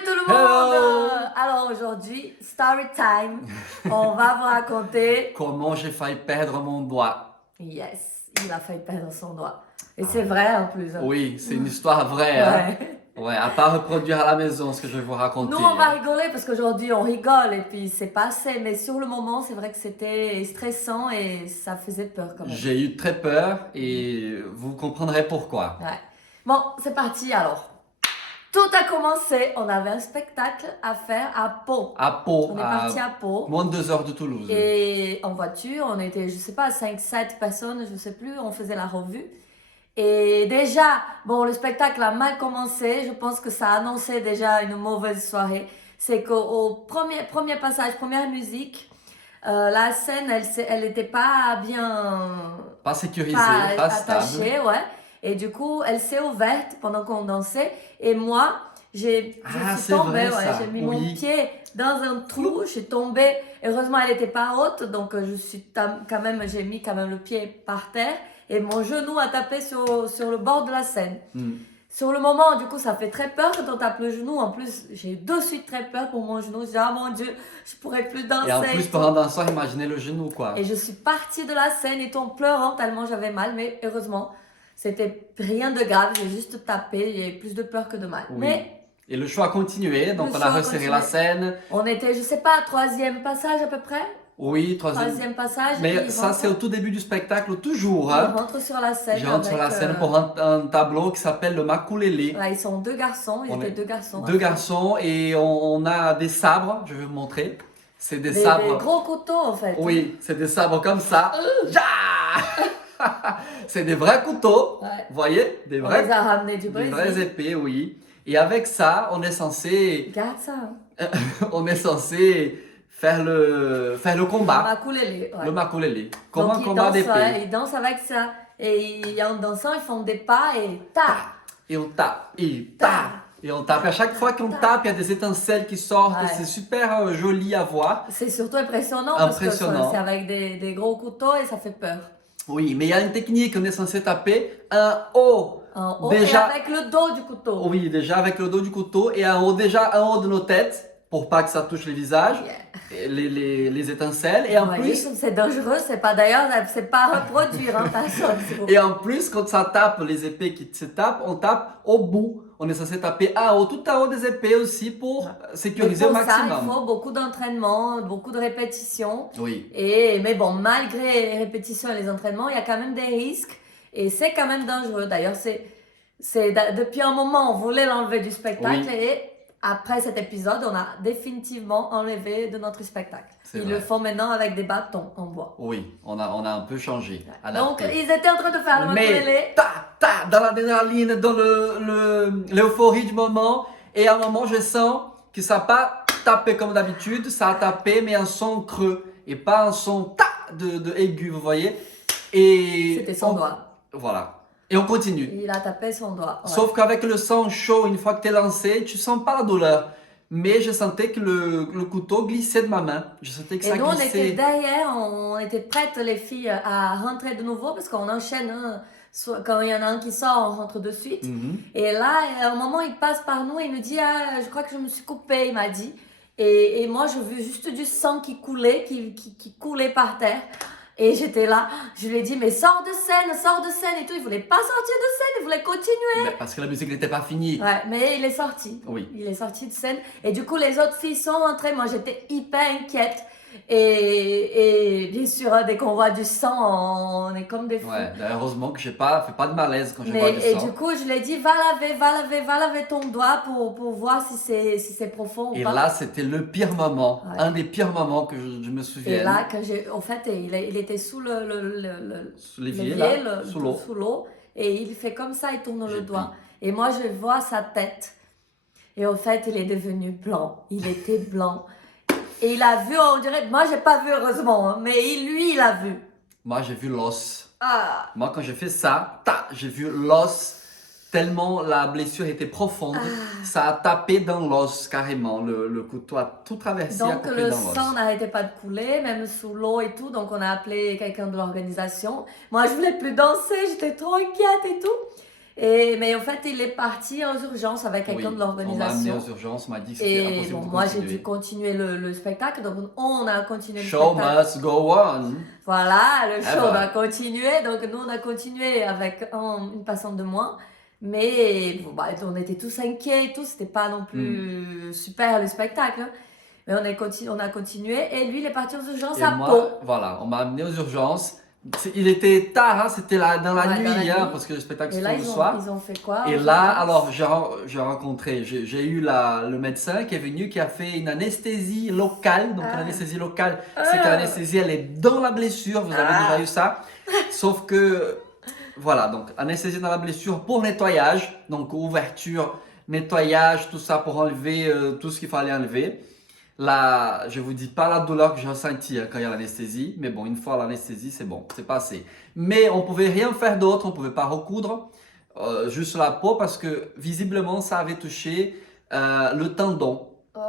Salut tout le monde! Alors aujourd'hui, story time. On va vous raconter. Comment j'ai failli perdre mon doigt. Yes, il a failli perdre son doigt. Et c'est vrai en plus. Oui, c'est une histoire vraie. Hein? Ouais, à pas reproduire à la maison ce que je vais vous raconter. Nous, on va rigoler parce qu'aujourd'hui, on rigole et puis c'est passé. Mais sur le moment, c'est vrai que c'était stressant et ça faisait peur quand même. J'ai eu très peur et vous comprendrez pourquoi. Ouais. Bon, c'est parti alors. Tout a commencé, on avait un spectacle à faire à Pau. À Pau, On est parti à Pau. moins de 2 heures de Toulouse. Et en voiture, on était, je sais pas, 5-7 personnes, je sais plus, on faisait la revue. Et déjà, bon, le spectacle a mal commencé, je pense que ça annonçait déjà une mauvaise soirée. C'est qu'au premier passage, première musique, la scène, elle était pas bien... Pas sécurisée, pas attachée, stable. ouais. Et du coup, elle s'est ouverte pendant qu'on dansait. Et moi, je suis tombée, vrai, ça. J'ai mis Oui. mon pied dans un trou, je suis tombée. Heureusement, elle n'était pas haute, donc j'ai mis quand même le pied par terre. Et mon genou a tapé sur le bord de la scène. Sur le moment, du coup, ça fait très peur quand on tape le genou. En plus, j'ai eu de suite très peur pour mon genou. Je dis, ah mon Dieu, je pourrais plus danser. Et en plus, pendant dansant, imaginez le genou, quoi. Et je suis partie de la scène et en pleurant tellement j'avais mal. Mais heureusement, c'était rien de grave. J'ai juste tapé. J'ai eu plus de peur que de mal. Oui. Mais et le show a continué. Donc, on a resserré la scène. On était, je sais pas, troisième passage à peu près. Oui, troisième passage. Mais ça, c'est au tout début du spectacle, toujours. Hein. Je rentre sur la scène. Je rentre sur la scène pour un tableau qui s'appelle le Makulele. Là, ils sont deux garçons. Ils étaient deux garçons. Deux garçons et on a des sabres, je vais vous montrer. C'est des sabres. Des gros couteaux en fait. Oui, c'est des sabres comme ça. C'est des vrais couteaux. Ouais. Vous voyez, on les a ramenés du Brésil. Des vraies épées, oui. Et avec ça, on est censé. Garde ça. On est censé faire le combat. Le makulele. Ouais. Le makulele. Comme un combat d'épée. Ouais, ils dansent avec ça. Et en dansant, ils font des pas et ta. Et on tape. Et ta. Et on tape. À chaque fois qu'on tape, il y a des étincelles qui sortent. Ouais. C'est super joli à voir. C'est surtout impressionnant. Parce que c'est avec des gros couteaux et ça fait peur. Oui, mais il y a une technique. On est censé taper un haut. En haut déjà, et avec le dos du couteau. Oui, déjà avec le dos du couteau et en haut de nos têtes pour pas que ça touche les visages, les étincelles. Et en plus, c'est dangereux, c'est pas d'ailleurs, c'est pas à reproduire, hein, personne. Et en plus, quand ça tape, les épées qui se tapent, on tape au bout. On est censé taper en haut, tout en haut des épées aussi pour sécuriser au maximum. Pour ça, il faut beaucoup d'entraînement, beaucoup de répétitions. Oui. Mais bon, malgré les répétitions et les entraînements, il y a quand même des risques. Et c'est quand même dangereux. D'ailleurs, depuis un moment, on voulait l'enlever du spectacle. Oui. Et après cet épisode, on a définitivement enlevé de notre spectacle. Ils le font maintenant avec des bâtons en bois. Oui, on a un peu changé. Donc, ils étaient en train de faire le makulele. Mais dans l'adrénaline, dans l'euphorie du moment. Et à un moment, je sens que ça n'a pas tapé comme d'habitude. Ça a tapé, mais un son creux. Et pas un son de aigu, vous voyez. C'était son doigt. Voilà. Et on continue. Il a tapé son doigt. Ouais. Sauf qu'avec le sang chaud, une fois que tu es lancé, tu sens pas la douleur. Mais je sentais que le couteau glissait de ma main. Je sentais que ça glissait. Et nous, on était derrière, on était prêtes, les filles, à rentrer de nouveau parce qu'on enchaîne. Hein, quand il y en a un qui sort, on rentre de suite. Et là, à un moment, il passe par nous et il nous dit, je crois que je me suis coupée, il m'a dit. Et moi, je vis juste du sang qui coulait, qui coulait par terre. Et j'étais là, je lui ai dit, mais sors de scène et tout. Il voulait pas sortir de scène, il voulait continuer. Mais parce que la musique n'était pas finie. Ouais, mais il est sorti. Oui. Il est sorti de scène. Et du coup, les autres filles sont rentrées. Moi, j'étais hyper inquiète. Et bien sûr, dès qu'on voit du sang, on est comme des fous. Ouais, heureusement que j'ai pas fait pas de malaise quand je vois du sang. Et du coup, je lui ai dit, va laver ton doigt pour voir si c'est profond ou pas. Et là, c'était le pire moment, un des pires moments que je me souviens. Et là, en fait, il était sous l'évier, sous l'eau. Et il fait comme ça, il tourne le doigt. Et moi, je vois sa tête. Et en fait, il est devenu blanc. Il était blanc. Et il a vu, on dirait, moi j'ai pas vu heureusement, hein, mais lui il a vu. Moi j'ai vu l'os. Moi quand j'ai fait ça, j'ai vu l'os tellement la blessure était profonde. Ça a tapé dans l'os carrément, le couteau a tout traversé. Donc le sang n'arrêtait pas de couler, même sous l'eau et tout, donc on a appelé quelqu'un de l'organisation. Moi je voulais plus danser, j'étais trop inquiète et tout. Mais en fait, il est parti aux urgences avec quelqu'un Oui, de on m'a amené l'organisation. aux urgences, on m'a dit que c'était Et impossible bon, de moi, j'ai dû continuer. continuer le spectacle. Donc, on a continué le Show spectacle. must go on. Voilà, le show Ever. a continué. Donc, nous, on a continué avec une patiente de moins. Mais bon, bah, on était tous inquiets et tout. C'était pas non plus super le spectacle. Mais on a continué. Et lui, il est parti aux urgences Et à Pau. moi, voilà, on m'a amené aux urgences. Il était tard, hein, c'était dans la Ouais, dans nuit, la hein, nuit. parce que le spectacle Et se là, fait le soir. ils ont fait quoi Et aux là, urgences? alors, j'ai eu le médecin qui est venu, qui a fait une anesthésie locale. Donc, Ah. l'anesthésie locale, c'est que l'anesthésie, elle est dans la blessure. Vous avez déjà eu ça. Sauf que, voilà, donc, anesthésie dans la blessure pour nettoyage. Donc, ouverture, nettoyage, tout ça pour enlever tout ce qu'il fallait enlever. Là, je vous dis pas la douleur que j'ai ressentie quand il y a l'anesthésie, mais bon, une fois l'anesthésie, c'est bon, c'est passé. Mais on pouvait rien faire d'autre, on pouvait pas recoudre juste la peau parce que visiblement ça avait touché le tendon. Oh.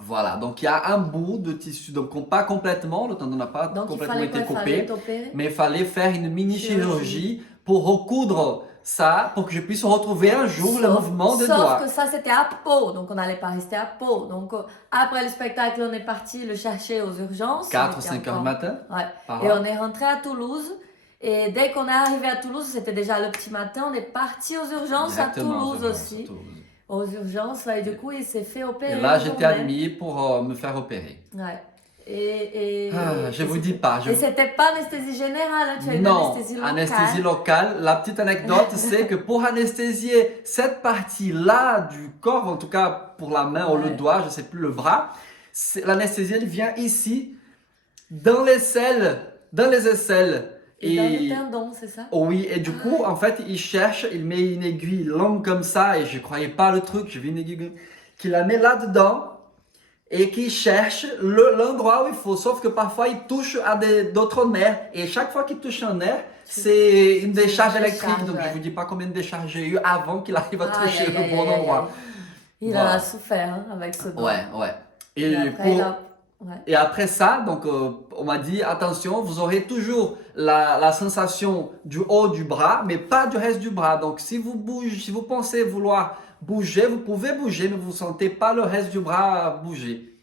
Voilà, donc il y a un bout de tissu, donc pas complètement, le tendon n'a pas Donc, il complètement fallait été quoi? Il fallait coupé, t'opérer? mais il fallait faire une mini chirurgie pour recoudre ça, pour que je puisse retrouver un jour le mouvement des doigts. Sauf que ça, c'était à Pau, donc on n'allait pas rester à Pau. Donc après le spectacle, on est parti le chercher aux urgences. 4-5 heures du matin. Ouais. Par Et là. on est rentré à Toulouse. Et dès qu'on est arrivé à Toulouse, c'était déjà le petit matin, on est parti aux urgences Directement à aux Toulouse urgences, aussi. à Toulouse. Aux urgences, ouais, et du coup, il s'est fait opérer. Et là, le j'étais jour même. admis pour me faire opérer. Ouais. Je vous dis pas. Et c'était pas anesthésie générale, hein, tu as une Non, anesthésie locale. anesthésie locale. La petite anecdote, c'est que pour anesthésier cette partie-là du corps, en tout cas pour la main ou le doigt, je sais plus, le bras, l'anesthésie, elle vient ici, dans les aisselles. Et dans le tendon, c'est ça? Oui, et du coup, en fait, il met une aiguille longue comme ça, et je croyais pas le truc, je vis une aiguille qu'il la met là-dedans, et qui cherche l'endroit où il faut, sauf que parfois il touche à d'autres nerfs, et chaque fois qu'il touche un nerf, c'est une décharge électrique, donc je vous dis pas combien de décharges j'ai eu avant qu'il arrive à toucher le bon endroit. Il Voilà. a souffert hein, avec ce doigt. Ouais. Et après ça, donc on m'a dit attention, vous aurez toujours la sensation du haut du bras, mais pas du reste du bras. Donc si vous pensez vouloir bouger, vous pouvez bouger, mais vous ne sentez pas le reste du bras bouger.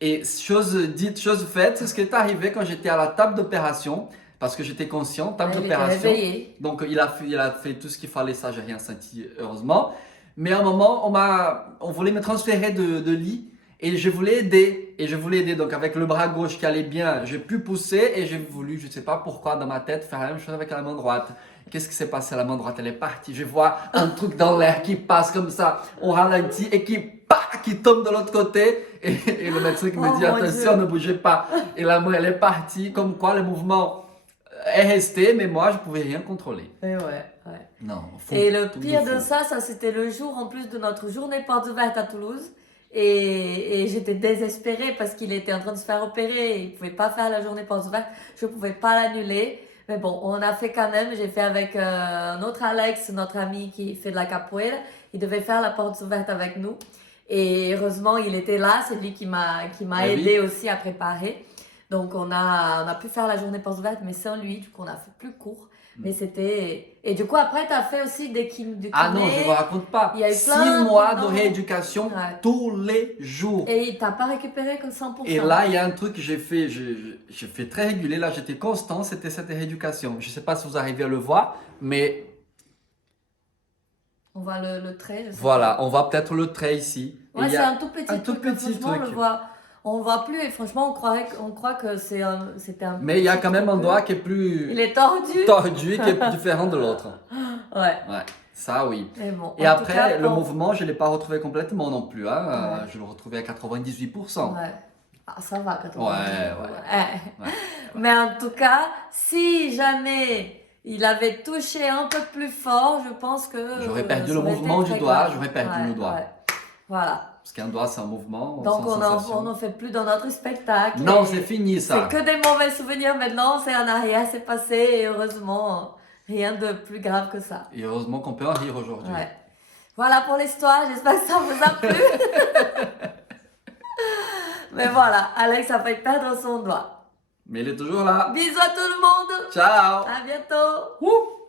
Et chose dite, chose faite, c'est ce qui est arrivé quand j'étais à la table d'opération, parce que j'étais conscient, table d'opération. Donc il a fait tout ce qu'il fallait, ça j'ai rien senti heureusement. Mais à un moment, on voulait me transférer de lit. Et je voulais aider, donc avec le bras gauche qui allait bien, j'ai pu pousser et j'ai voulu, je ne sais pas pourquoi, dans ma tête, faire la même chose avec la main droite. Qu'est-ce qui s'est passé? La main droite, elle est partie. Je vois un truc dans l'air qui passe comme ça, on ralentit et qui tombe de l'autre côté. Et le médecin qui me dit, attention, ne bougez pas. Et la main, elle est partie, comme quoi le mouvement est resté, mais moi, je ne pouvais rien contrôler. Et ouais. Non, et le pire de ça c'était le jour en plus de notre journée porte ouverte à Toulouse. Et j'étais désespérée parce qu'il était en train de se faire opérer. Il ne pouvait pas faire la journée porte ouverte. Je ne pouvais pas l'annuler. Mais bon, on a fait quand même. J'ai fait avec notre Alex, notre ami qui fait de la capoeira. Il devait faire la porte ouverte avec nous. Et heureusement, il était là. C'est lui qui m'a aidé aussi à préparer. Donc, on a pu faire la journée porte ouverte, mais sans lui. Du coup, on a fait plus court. Mais c'était... Et du coup, après, tu as fait aussi du kiné. Ah non, je ne vous raconte pas. Il y a eu 6 mois de rééducation ouais. tous les jours. Et tu n'as pas récupéré comme 100%. Et là, il y a un truc que j'ai fait, j'ai fait très régulier. Là, j'étais constant, c'était cette rééducation. Je ne sais pas si vous arrivez à le voir, mais... On voit le trait. Voilà, on voit peut-être le trait ici. Ouais, c'est un tout petit truc. Franchement, on le voit plus et franchement, on croit que c'était un. Mais il y a quand même un doigt qui est plus. Il est tordu. Tordu, qui est différent de l'autre. Ouais. Ça oui. Et après, cas, le mouvement, je ne l'ai pas retrouvé complètement non plus. Hein. Je l'ai retrouvé à 98%. Ouais. Ah, ça va, 98%. Ouais. Mais en tout cas, si jamais il avait touché un peu plus fort, je pense que. J'aurais perdu le mouvement du doigt, j'aurais perdu le doigt. Ouais. Voilà. Parce qu'un doigt, c'est un mouvement. Donc, on n'en fait plus dans notre spectacle. Non, c'est fini ça. C'est que des mauvais souvenirs maintenant, c'est en arrière, c'est passé et heureusement, rien de plus grave que ça. Et heureusement qu'on peut en rire aujourd'hui. Ouais. Voilà pour l'histoire, j'espère que ça vous a plu. Mais voilà, Alex a failli perdre son doigt. Mais il est toujours là. Bisous à tout le monde. Ciao. À bientôt. Wouh.